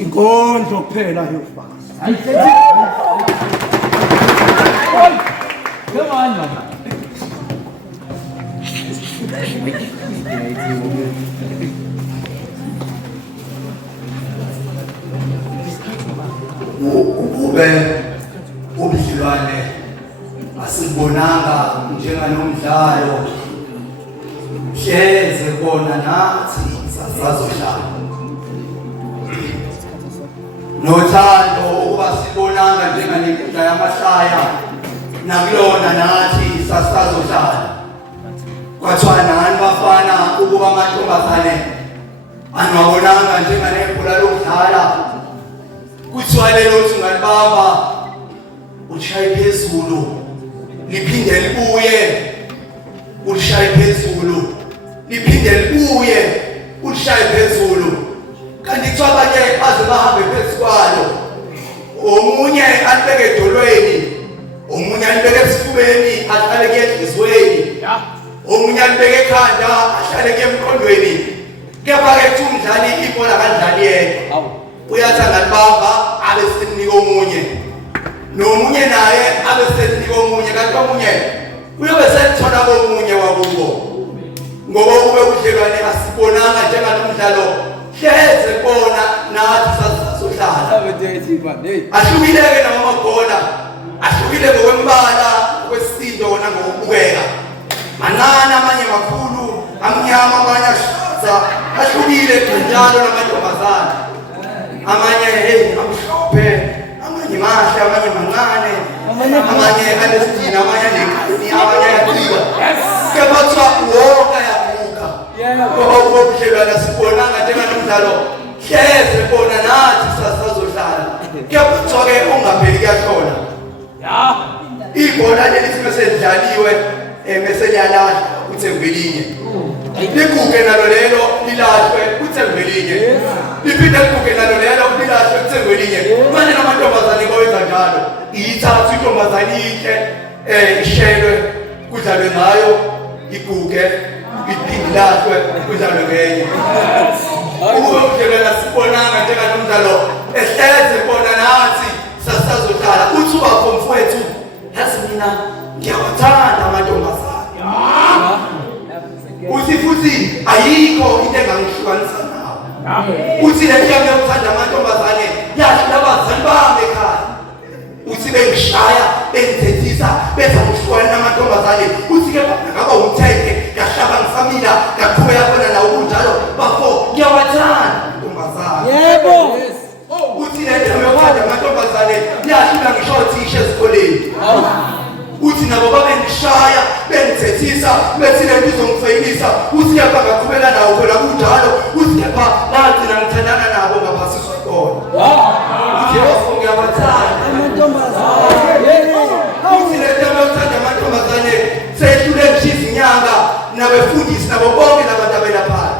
inkondlo kuphela yofakazi. Come on, mama. Ube ubudlelwane asibonanga njenganomdlalo hleze bona nathi sasazohlala nothando ukuba sibonanga njenganenkundla yamahlaya nakulona nathi sasazohlala kwathiwa nani bafana ukuba amantombazane anwabonanga njenganebhola lokudlala kuthiwa lelo ungalibamba ulishaye phezulu liphinde libuye ulishaye phezulu liphinde libuye ulishaye phezulu kanti kuthiwa abanye baze bahambe phezu kwalo omunye alibeke edolweni omunye alibeke esifubeni ahlale enhliziyweni omunye alibeke ekhanda ahlale emqondweni kepha-ke kuthi umdlali ibhola kanjani yedwa uyathi angalibamba abe selinika omunye nomunye naye abe selinika omunye kanti omunye uyobe selithola komunye wakubo ngoba kube udlelwane asibonanga njenganomdlalo hleze bona nathi sasohlala ahlukileke namabhola ahlukile ngokwembala kwesisindo kona ngokubukeka mancane amanye makhulu amnyama amanye ahlaza ahlukile njalo namantombazane amanye amhlophe amanye mahle amanye mancane amanye anesidina amanye anekhani amanye ayacika kepha kuthiwa wonke ayabuka ngoba ubudlelwane sibonanga njenganomdlalo hleze bona nathi sasazohlala kepha kuthiwa-ke ungapheli kuyahlola ibhola lelithi meselidlaliwe meseliyalahlwa kuthe ngelinye liguge nalo lelo lilahlwe kuthe ngelinye liphinde liguge nalo lelo lilahlwe kuthe ngelinye manje namantombazane kowenza njalo ithathu intombazane inhle ishelwe kudlalwe ngayo iguge iphinde lahlwe kudlalwe ngenye ukube udlelwana sibonanga njenganomdlalo ehleze bona nathi sasazohlala uthi ubakho mfowethu yazi mina ngiyawathanda amantombazane uthi futhi ayikho into engangihlukanisa nawo uthi le nto yokuthanda amantombazane yathi labazali bami ekhaya uthi bengishaya bengithethisa benza ukuhlukana namantombazane uthi-ke ngaba umthethe ngahlaba ngisamila ngaqhubeka khona nawo kunjalo bafo ngiyawathanda amantombazane Yebo. uthi le nto yokuthanda amantombazane yahlula ngisho othisha esikoleni uthi nabo babengishaya bengithethisa bethi le nto izongifeyilisa uthi kepha ngaqhubeka nawo khona kunjalo uthi kepha ngagcina ngithandana nabo ngaphasiswa khona uthi yofo ngiyabathanda Amantombazane. uthi le nto yokuthanda amantombazane sehlule ngishisa inyanga nabefundisi nabo bonke nabantu abelaphayo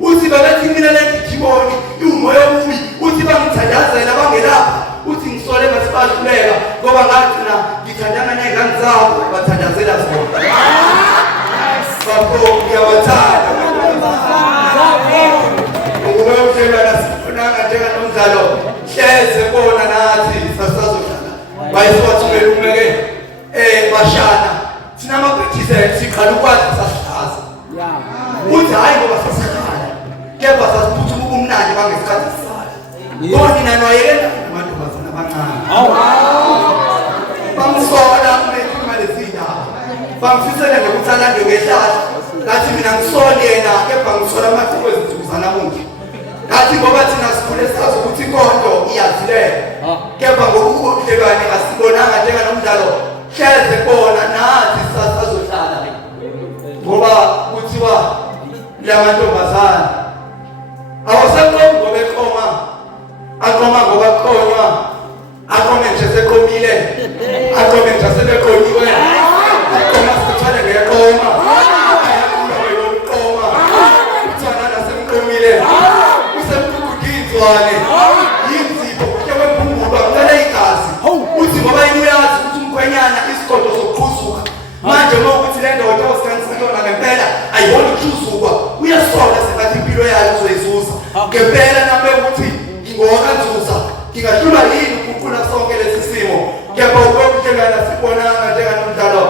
uthi babethi mina le ndigiboni iwumoya omubi uthi bangithandazela bangelapha uthi ngisole ngathi bahluleka ngoba ngagcina ngithandana ney'ngane zabo bathandazela zona bafo ngiyawathanda ukuba udlelwana sibonanga njenganomdlalo hleze bona nathi sasazohlala bayesiwathumela umeke bashana thina amabhethise siqala ukwazi sasihlaza uthi hhayi ngoba sasihlala kepha sasiphuthuma ubumnandi bangesikhathi sisala ngoba nina nwayekela amantombazane abancane bamsola imali zindaba bamfisele ngokuthi alande ngehlahla ngathi mina ngisole yena kepha ngisola amathiko ezinsuku zanamuhla ngathi ngoba thina sikhule sazi ukuthi inkonzo iyazilela kepha ngokuba ubudlelwane asibonanga njenganomdlalo hleze bona nathi sasazohlala ngoba kuthiwa lamantombazane awaseqomi ngoba eqoma aqoma ngoba aqonywa aqome nje seqomile aqome nje sebeqonyiwe aqoma sithwale ngeqoma ayaqoma uthana nasemqomile usemqukudizwane yinzipho kuyawemphungulwa kumele igazi uthi ngoba inuyazi ukuthi umkhwenyana isigodo sokuqhuzuka manje ngokuthi le ndoda osikhanisiyona ngempela ayibona ukuhluzukwa uyasola sengathi impilo yayo uzoyizuza ngempela nabe ukuthi ngoba Ngingahlulwa yini ukukhuphula sonke lesi simo? Kepha ubekujengana sibonanga njenganomdalo.